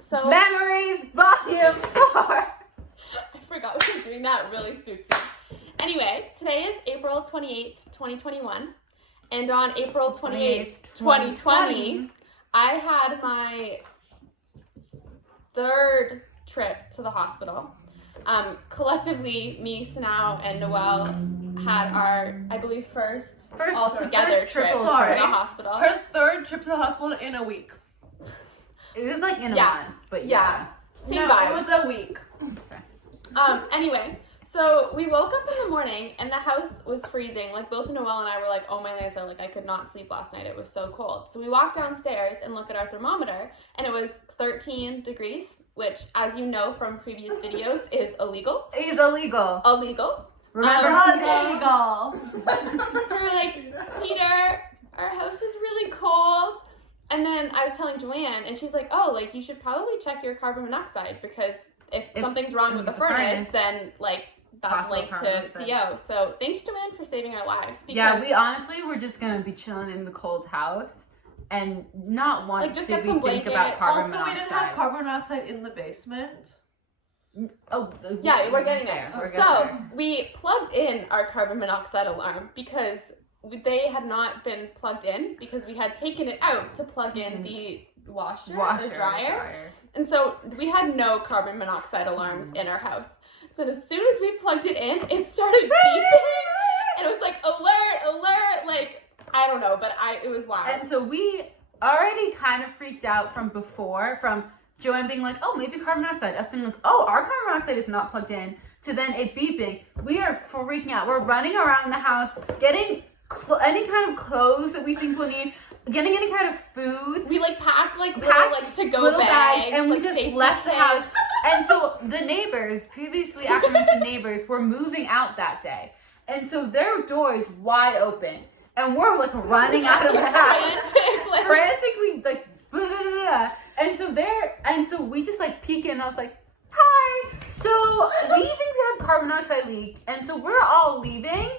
So Memories Volume 4. I forgot we were doing that. Really spooky. Anyway, today is April 28th, 2021. And on April 28th, 2020, I had my third trip to the hospital. Collectively, me, Sanao, and Noelle had our, I believe, first all-together trip to the hospital. Her third trip to the hospital in a week. It was like in a month, but yeah. Same vibe. It was a week. Anyway, so we woke up in the morning and the house was freezing. Like both Noelle and I were like, oh my Lanta, like I could not sleep last night. It was so cold. So we walked downstairs and looked at our thermometer and it was 13 degrees, which as you know from previous videos is illegal. It's illegal. Illegal. Remember, illegal. So we're like, Peter, our house is really cold. And then I was telling Joanne and she's like, oh, like you should probably check your carbon monoxide because if something's wrong with the furnace, then like that's linked to CO. So thanks, Joanne, for saving our lives. Yeah, we honestly were just gonna be chilling in the cold house and not want to think about carbon monoxide. Also, we didn't have carbon monoxide in the basement. Oh, yeah, we're getting there. We plugged in our carbon monoxide alarm because they had not been plugged in because we had taken it out to plug in the washer or dryer. And so we had no carbon monoxide alarms in our house. So as soon as we plugged it in, it started beeping. And it was like, alert, like, I don't know, but it was wild. And so we already kind of freaked out from before, from Joanne being like, oh, maybe carbon monoxide. Us being like, oh, our carbon monoxide is not plugged in. To then it beeping. We are freaking out. We're running around the house, getting any kind of clothes that we think we'll need. Getting any kind of food. We packed to-go bags, and we just left the house. And so the neighbors, previously aforementioned neighbors, were moving out that day. And so their doors wide open. And we're running out of the house. Frantically, blah, blah, blah, blah. And so we just peek in and I was like, hi. So we think we have carbon monoxide leak. And so we're all leaving.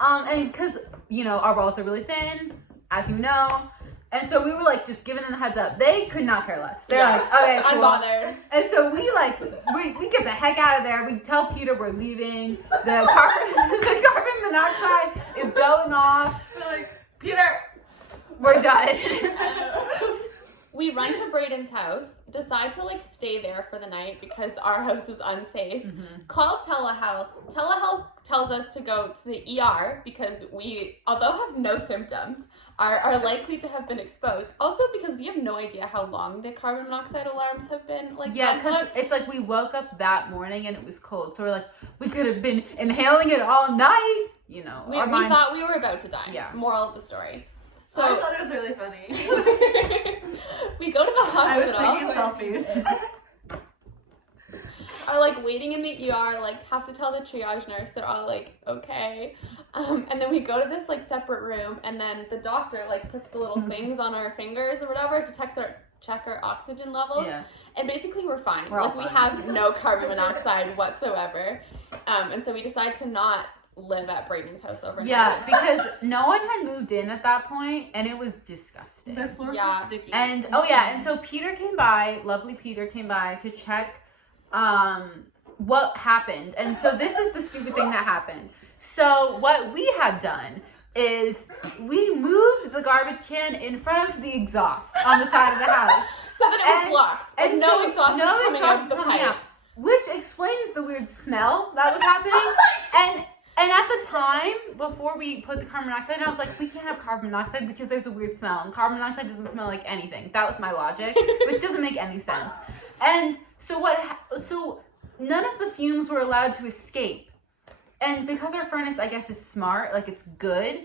And because, our walls are really thin, as you know. And so we were just giving them the heads up. They could not care less. They're okay, cool. Unbothered. And so we get the heck out of there. We tell Peter we're leaving. The carbon monoxide is going off. We're like, Peter, we're done. We run to Braden's house, decide to stay there for the night because our house was unsafe. Mm-hmm. Call telehealth. Telehealth tells us to go to the ER because we, although have no symptoms, are likely to have been exposed. Also because we have no idea how long the carbon monoxide alarms have been Yeah, because it's we woke up that morning and it was cold. So we're we could have been inhaling it all night. We thought we were about to die. Yeah. Moral of the story. So I thought it was really funny. We go to the hospital. I was taking selfies. Are waiting in the ER, have to tell the triage nurse they're all okay. And then we go to this separate room and then the doctor puts the little things on our fingers or whatever to check our oxygen levels. Yeah. And basically we're fine. We have no carbon monoxide whatsoever. And so we decide to not live at Braden's house overnight. Yeah, because no one had moved in at that point, and it was disgusting. Their floors were sticky. And and so Peter came by, lovely Peter came by to check what happened. And so this is the stupid thing that happened. So what we had done is we moved the garbage can in front of the exhaust on the side of the house. So that it was blocked. And no exhaust was coming out of the pipe. Which explains the weird smell that was happening. And at the time, before we put the carbon monoxide in, I was like, we can't have carbon monoxide because there's a weird smell. And carbon monoxide doesn't smell like anything. That was my logic, which doesn't make any sense. And so none of the fumes were allowed to escape. And because our furnace, I guess, is smart, it's good,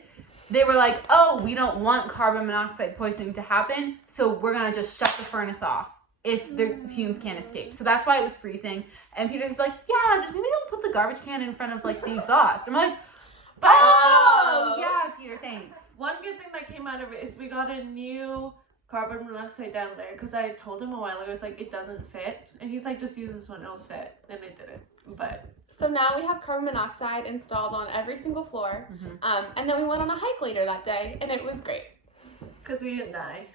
they were like, oh, we don't want carbon monoxide poisoning to happen, so we're going to just shut the furnace off if the fumes can't escape. So that's why it was freezing. And Peter's like, yeah, just maybe don't put the garbage can in front of the exhaust. I'm like, oh, yeah, Peter, thanks. One good thing that came out of it is we got a new carbon monoxide down there because I told him a while ago, it doesn't fit. And he's like, just use this one, it'll fit. And it didn't. But so now we have carbon monoxide installed on every single floor. Mm-hmm. And then we went on a hike later that day and it was great. Because we didn't die.